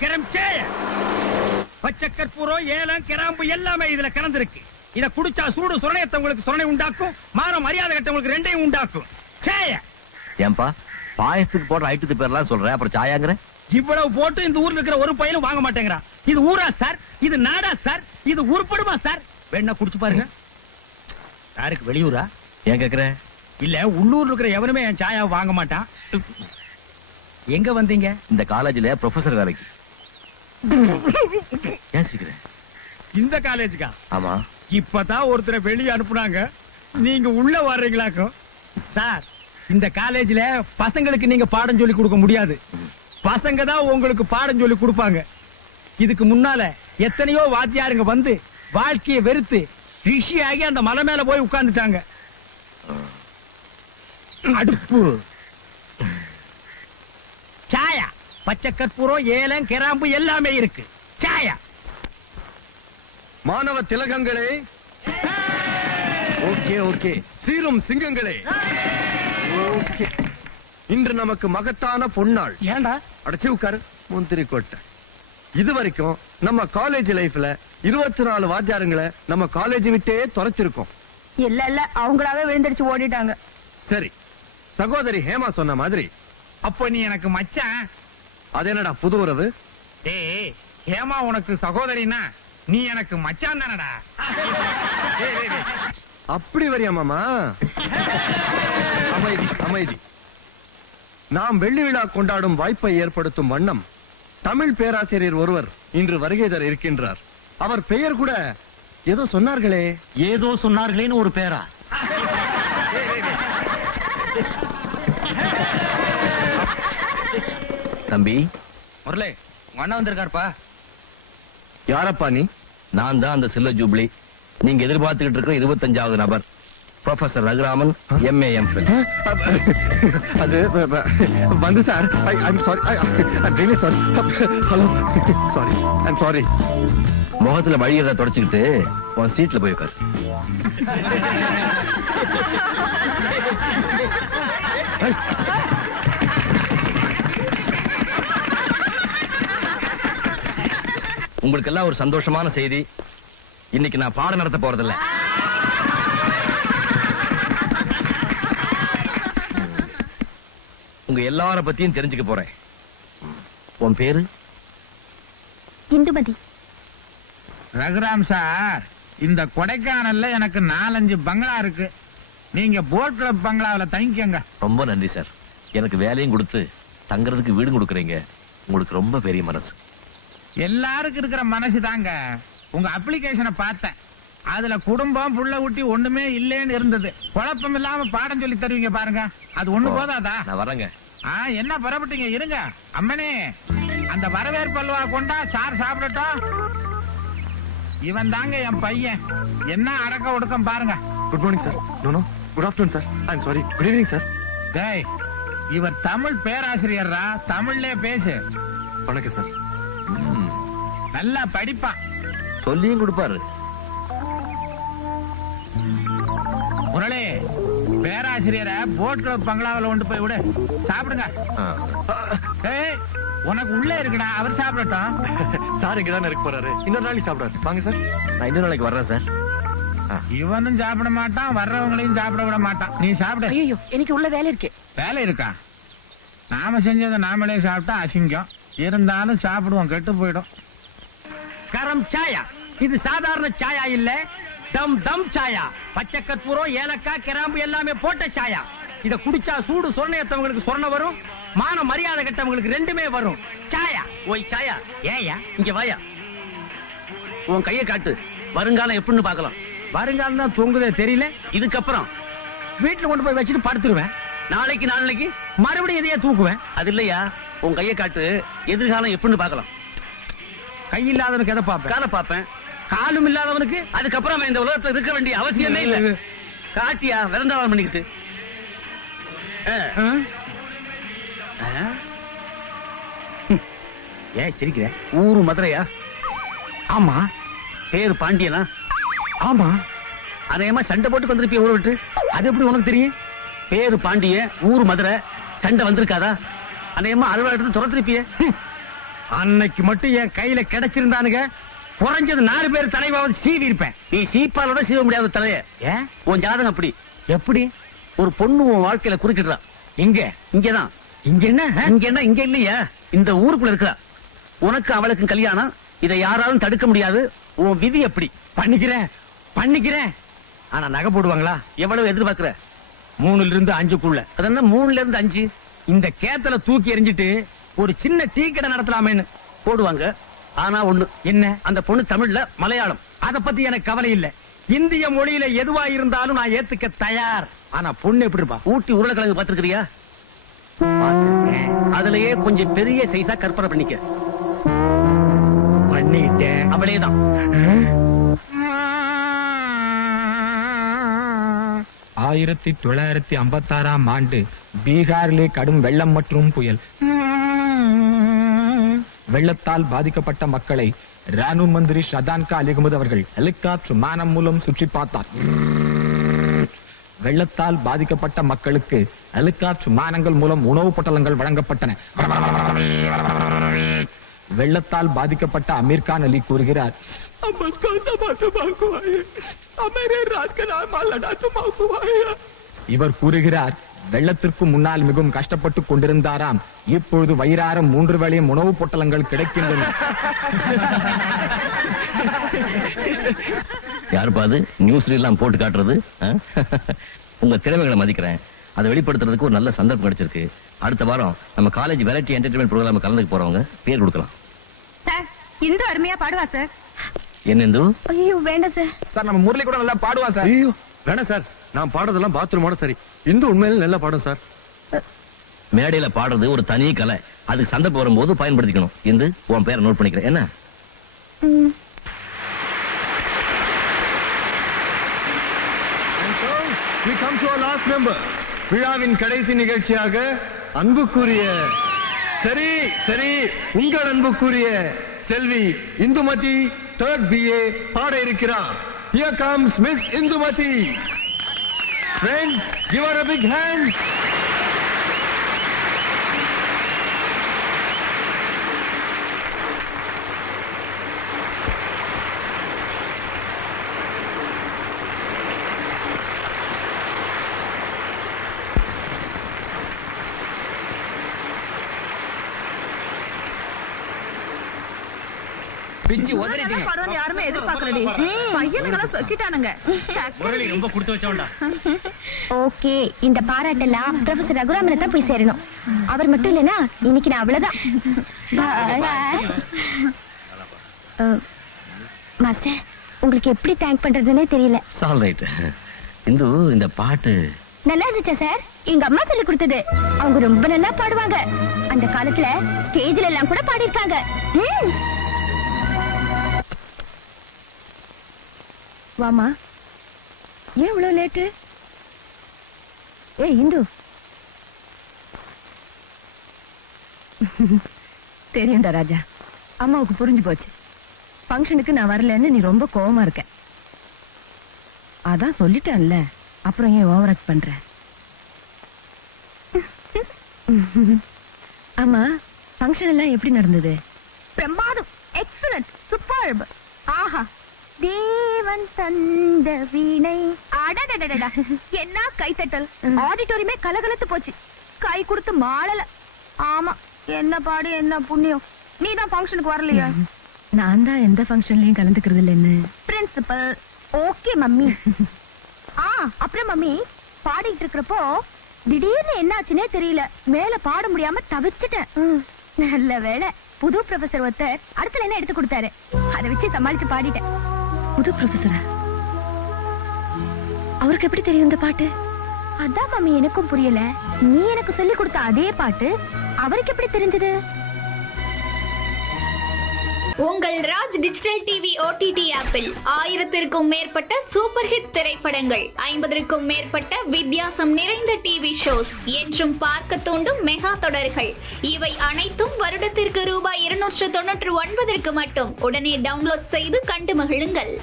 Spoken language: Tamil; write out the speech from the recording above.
கரம் சாய. பச்சை கற்பூரம், ஏலம், கிராம்பு எல்லாமே இதுல கலந்திருக்கு. இத குடிச்சா சூடு சுரணயத்தவங்களுக்கு சுரணை உண்டாக்கும், மான மரியாதை கட்டவங்களுக்கு ரெண்டையும் உண்டாக்கும். சாய. ஏன்பா பாயசத்துக்கு போடுற ஐட்டத்து பேர்லாம் சொல்றேன், அப்புறம் சாயாங்கிற? இவ்வளவு போட்டு இந்த ஊர்ல இருக்கிற ஒரு பையனும் வாங்க மாட்டேங்கிறான். இது ஊரா சார்? இது நாடா சார்? இது உருப்படுமா சார்? வேணா குடிச்சு பாருங்க. யாருக்கு வெளியூரா? ஏன் கேக்குற? இல்ல உள்ளூர்ல இருக்கிற எவனுமே என் சாயா வாங்க மாட்டான். எங்க வந்தீங்க? இந்த காலேஜ்ல ப்ரொஃபசர் வேலைக்கு. ஏன் சிரிக்கிற? இந்த காலேஜுக்கா? ஆமா. இப்பதான் ஒருத்தரை வெளியே அனுப்புனாங்க, நீங்க உள்ள வர்றீங்களாக்கும். சார், இந்த காலேஜ்ல பசங்களுக்கு நீங்க பாடம் சொல்லி கொடுக்க முடியாது, பசங்க தான் உங்களுக்கு பாடம் சொல்லி கொடுப்பாங்க. இதுக்கு முன்னால எத்தனையோ வாத்தியாருங்க வந்து வாழ்க்கையை வெறுத்து ரிஷியாகி அந்த மலை மேல போய் உட்கார்ந்துட்டாங்க. அடுப்பு, சாயா, பச்சை கற்பூரம், ஏலம், கிராம்பு எல்லாமே இருக்கு. சாயா. மாணவ திலகங்களே, ஓகே ஓகே, சீரும் சிங்கங்களே, ஓகே. இன்று நமக்கு மகத்தான பொன்னாள். ஏண்டா? அடைச்சு உட்காரு முந்திரி கொட்டை. இதுவரைக்கும் நம்ம காலேஜ் லைஃப்ல 24 வாத்தியாருங்களை நம்ம காலேஜ் விட்டே துரத்திருக்கோம். இல்ல அவங்களாவே விழுந்தடிச்சு ஓடிட்டாங்க. சரி, சகோதரி ஹேமா சொன்ன மாதிரி. அப்ப நீ எனக்கு மச்சான். அது என்னடா புது உறவு? டேய், ஹேமா உனக்கு சகோதரினா நீ எனக்கு மச்சான் தானடா. அப்படி வரியா மாமா? அமைதி அமைதி. நாம் வெள்ளி விழா கொண்டாடும் வாய்ப்பை ஏற்படுத்தும் வண்ணம் தமிழ் பேராசிரியர் ஒருவர் இன்று வருகை தர இருக்கின்றார். அவர் பெயர் கூட ஏதோ சொன்னார்களே. ஏதோ சொன்னார்களேன்னு ஒரு பேரா? தம்பி முரளே, உங்க அண்ணா வந்திருக்காருப்பா. யாரப்பா நீ? நான் தான் அந்த சில்வர் ஜூப்ளி, நீங்க எதிர்பார்த்துக்கிட்டு இருக்கிற 25வது நபர், ப்ரொஃபசர் ரகுராமன், MA MPhil. அது வந்து sir, I'm sorry, I'm really sorry. Hello, sorry, I'm sorry. முகத்துல வழியதை தொடச்சுக்கிட்டு உன் சீட்ல போய் உட்காரு. உங்களுக்கு எல்லாம் ஒரு சந்தோஷமான செய்தி. இன்னைக்கு நான் பாடம் நடத்த போறதில்ல. உங்க எல்லார பத்தியும் தெரிஞ்சுக்க போறேன். உன் பேரு? இந்துமதி. ரகுராம் சார், இந்த கொடைக்கானல்ல எனக்கு 4-5 பங்களா இருக்கு. நீங்க போட் கிளப் பங்களாவில தங்கிக்கங்க. ரொம்ப நன்றி சார். எனக்கு வேலையும் கொடுத்து தங்கறதுக்கு வீடும் கொடுக்கறீங்க. உங்களுக்கு ரொம்ப பெரிய மனசு. எல்லாருக்கும் இருக்கிற மனசு தாங்க. உங்க அப்ளிகேஷனை பார்த்தேன், அதுல குடும்பம் புள்ள குட்டி ஒண்ணுமே இல்லேன்னு இருந்தது. குழப்பம் இல்லாம பாடம் சொல்லி தருவீங்க பாருங்க, அது ஒண்ணு போதாதா? நான் வரேங்க. என்ன புறப்பட்டீங்க? இருங்க அம்மனே, அந்த வரவேற்பு அல்வா கொண்டா சார் சாப்பிடட்டும். இவன் தாங்க என் பையன். என்ன அடக்க ஒடுக்கம் பாருங்க. Good morning sir. No no, good afternoon sir. I'm sorry. Good evening sir. டேய், இவர் தமிழ் பேராசிரியர்ரா, தமிழ்லே பேசு. வணக்கம் சார். நல்லா படிப்பான். சொல்லியும் கொடுப்பாரு. முரளி, பேராசிரியரை போட் கிளப் பங்களாவில் கொண்டு போய் விடு, சாப்பிடுங்க. ஏய், உனக்கு உள்ள இருக்குடா, அவர் சாப்பிடட்டும். சார் இங்கதான் இருக்க போறாரு, இன்னொரு நாளைக்கு சாப்பிடாரு. வாங்க சார். நான் இன்னொரு நாளைக்கு வர்றேன் சார். இவனும் சாப்பிட மாட்டான், வர்றவங்களையும் சாப்பிட விட மாட்டான். நீ சாப்பிட. ஐயோ, எனக்கு உள்ள வேலை இருக்கு. வேலை இருக்கா? நாம செஞ்சதை நாமளே சாப்பிட்டா அசிங்கம். இருந்தாலும் சாப்பிடுவோம், கெட்டு போயிடும். கரம் சாயா. இது சாதாரண சாயா இல்ல, தம் தம் சாயா. பச்சை கற்பூரம், ஏலக்காய், கிராம்பு எல்லாமே போட்ட சாயா. இத குடிச்சா சூடு சொர்ணயத்தவங்களுக்கு சொர்ண வரும், மான மரியாதை கட்டவங்களுக்கு ரெண்டுமே வரும். சாயா. ஓய் சாயா, ஏயா இங்க வாயா. உன் கையை காட்டு, வருங்காலம் எப்படின்னு பாக்கலாம். வருங்காலம் தான் தொங்குதே தெரியல. இதுக்கப்புறம் வீட்டுல கொண்டு போய் வச்சுட்டு படுத்துருவேன். நாளைக்கு நாளைக்கு மறுபடியும் எதையா தூக்குவேன். அது இல்லையா, உன் கையை காட்டு, எதிர்காலம் எப்படின்னு பாக்கலாம். கை இல்லாதவனுக்கு எதை பாப்பேன்? காலை பாப்பேன். காலும் இல்லாதவனுக்கு அதுக்கப்புறம் அவன் இந்த உலகத்துல இருக்க வேண்டிய அவசியமே இல்ல. காட்டியா விரந்தாவன் பண்ணிக்கிட்டு. ஏன் சிரிக்கிற? ஊரு மதுரையா? ஆமா. பேரு பாண்டியனா? ஆமா. அதேமா சண்டை போட்டு வந்திருப்பிய ஊரை விட்டு. அது எப்படி உனக்கு தெரியும்? பேரு பாண்டிய, ஊரு மதுரை, சண்டை வந்திருக்காதா? அதேமா அலுவலகத்தை துரத்திருப்பிய. அன்னைக்கு மட்டும் என் கையில கிடைச்சிருந்தானுங்க, குறைஞ்சது 4 பேர் தலைவாவது சீவி இருப்பேன். நீ சீப்பாலோட சீவ முடியாத தலைய. ஏன்? உன் ஜாதகம் அப்படி. எப்படி? ஒரு பொண்ணு உன் வாழ்க்கையில குறுக்கிடுறா. இங்க இங்கதான். இங்க என்ன? இங்க இல்லையா, இந்த ஊருக்குள்ள இருக்கா. உனக்கு அவளுக்கு கல்யாணம். இதை யாராலும் தடுக்க முடியாது. உன் விதி எப்படி? பண்ணிக்கிறேன். ஆனா நகை போடுவாங்களா? எவ்வளவு எதிர்பார்க்கிற? 3 இருந்து 5க்குள்ள. அதென்ன 3ல இருந்து 5? இந்த கேத்தல தூக்கி எறிஞ்சிட்டு ஒரு சின்ன டீ கடை நடத்தலாமேன்னு. போடுவாங்க. ஆனா ஒண்ணு என்ன? அந்த பொண்ணு தமிழ்ல, மலையாளம். அத பத்தி எனக்கு கவலை இல்ல. இந்திய மொழியில எதுவா இருந்தாலும் நான் ஏத்துக்க தயார். ஆனா பொண்ணு எப்படி இருப்பா? ஊட்டி உருளைக்கிழங்கு பாத்துருக்கிறியா? அதுலயே கொஞ்சம் பெரிய சைஸா கற்பனை பண்ணிக்க. பண்ணிட்டேன். அவளேதான். 1956ஆம் ஆண்டு பீகாரிலே கடும் வெள்ளம் மற்றும் புயல். வெள்ளத்தால் பாதிக்கப்பட்ட மக்களை ராணுவ மந்திரி ஷதான்கா அலி அகமது அவர்கள் ஹெலிகாப்டர் விமானம் மூலம் சுற்றி பார்த்தார். வெள்ளத்தால் பாதிக்கப்பட்ட மக்களுக்கு ஹெலிகாப்டர் விமானங்கள் மூலம் உணவுப் பொட்டலங்கள் வழங்கப்பட்டன. வெள்ளத்தால் பாதிக்கப்பட்ட அமீர் கான் அலி கூறுகிறார், இவர் கூறுகிறார், வெள்ளத்திற்கு முன்னால் மிகவும் கஷ்டப்பட்டு கொண்டிருந்தாராம். இப்பொழுது வயிறார 3 வேளையும் உணவுப் பொட்டலங்கள் கிடைக்கின்றன. யாருப்பா அது நியூஸ்ல எல்லாம் போட்டு காட்டுறது? உங்க திறமைகளை மதிக்கிறேன். அதை வெளிப்படுத்துறதுக்கு ஒரு நல்ல சந்தர்ப்பம் கிடைச்சிருக்கு. அடுத்த வாரம் நம்ம காலேஜ் வெரைட்டி என்டர்டைன்மெண்ட் ப்ரோக்ராம் கலந்துக்கு போறவங்க பேர் கொடுக்கலாம். சார் இந்து அருமையா பாடுவா சார். என்ன இந்து? ஐயோ வேண்டாம் சார். சார் நம்ம முரளி கூட நல்லா பாடுவா சார். ஐயோ வேணாம் சார், நான் பாடுறதெல்லாம் பாத்ரூமோட சரி. இந்து உண்மையில நல்லா பாடும் சார். மேடையில பாடுறது ஒரு தனி கலை. அதுக்கு சந்தர்ப்பம் வரும்போது பயன்படுத்திக்கணும். இந்து உன் பேரை நோட் பண்ணிக்கிறேன். என்ன? We come to our last number. விழாவின் கடைசி நிகழ்ச்சியாக அன்புக்குரிய சரி உங்கள் அன்புக்குரிய செல்வி இந்துமதி 3rd BA பாட இருக்கிறார். Here comes Miss Indumati. Friends, give her a big hand. பிச்சு உதறிட்டீங்க. பாடுவான்னு யாருமே எதிர்பார்க்கலடி. பையனுங்கெல்லாம் சொக்கிட்டானுங்க. ரொம்ப கொடுத்து வச்சோண்டா. ஓகே, இந்த பாராட்டெல்லாம் ப்ரொஃபசர் ரகுராமனை தான் போய் சேரணும். அவர் மட்டும் இல்லைன்னா இன்னைக்கு நான் அவ்வளவுதான். மாஸ்டர், உங்களுக்கு எப்படி தேங்க் பண்றதுன்னே தெரியல. All right. இந்து இந்த பாட்டு நல்லா இருந்துச்சா சார்? எங்க அம்மா சொல்லி கொடுத்தது. அவங்க ரொம்ப நல்லா பாடுவாங்க. அந்த காலத்துல ஸ்டேஜ்ல எல்லாம் கூட பாடிருக்காங்க. வாமா. ஏன் இவ்வளவு லேட்டு? ஏய் இந்து, தெரியும்டா ராஜா, அம்மாவுக்கு புரிஞ்சு போச்சு. ஃபங்க்ஷனுக்கு நான் வரலன்னு நீ ரொம்ப கோவமா இருக்க. அதான் சொல்லிட்டேன்ல, அப்புறம் ஏன் ஓவர் ஆக்ட் பண்ற? ஆமா, ஃபங்க்ஷன் எல்லாம் எப்படி நடந்தது? பிரமாதம், எக்ஸலன்ட், சூப்பர்ப். ஆஹா, தேவன் தந்த வீணை. அடடடடடா, என்ன கைத்தட்டல்! ஆடிட்டோரியமே கலகலத்து போச்சு. கை கொடுத்து மாளல. ஆமா, என்ன பாடு என்ன புண்ணியம். நீ தான் ஃபங்க்ஷனுக்கு வரலையா? நான் தான் எந்த ஃபங்க்ஷன்லயும் கலந்துக்கிறது இல்லைன்னு. பிரின்சிபல். Okay mummy. அப்புறம் மம்மி, பாடிட்டு இருக்கிறப்போ திடீர்னு என்னாச்சுன்னே தெரியல. மேல பாட முடியாம தவிச்சிட்டேன். நல்ல வேளை புது ப்ரொஃபசர் ஒருத்தர் அடுத்த என்ன எடுத்து கொடுத்தாரு. அதை வச்சு சமாளிச்சு பாடிட்டேன். புது ப்ரொஃபஸரா? அவருக்கு எப்படி தெரியும் இந்த பாட்டு? அதான் மம்மி எனக்கும் புரியல. நீ எனக்கு சொல்லி கொடுத்த அதே பாட்டு அவருக்கு எப்படி தெரிஞ்சது? உங்கள் ராஜ் டிஜிட்டல் டிவி OTT ஆப்பில் 1000க்கும் மேற்பட்ட சூப்பர் ஹிட் திரைப்படங்கள், 50க்கும் மேற்பட்ட வித்தியாசம் நிறைந்த டிவி ஷோஸ், என்றும் பார்க்க தூண்டும் மெகா தொடர்கள், இவை அனைத்தும் வருடத்திற்கு ரூபாய் 299 மட்டும். உடனே டவுன்லோட் செய்து கண்டு மகிழுங்கள்.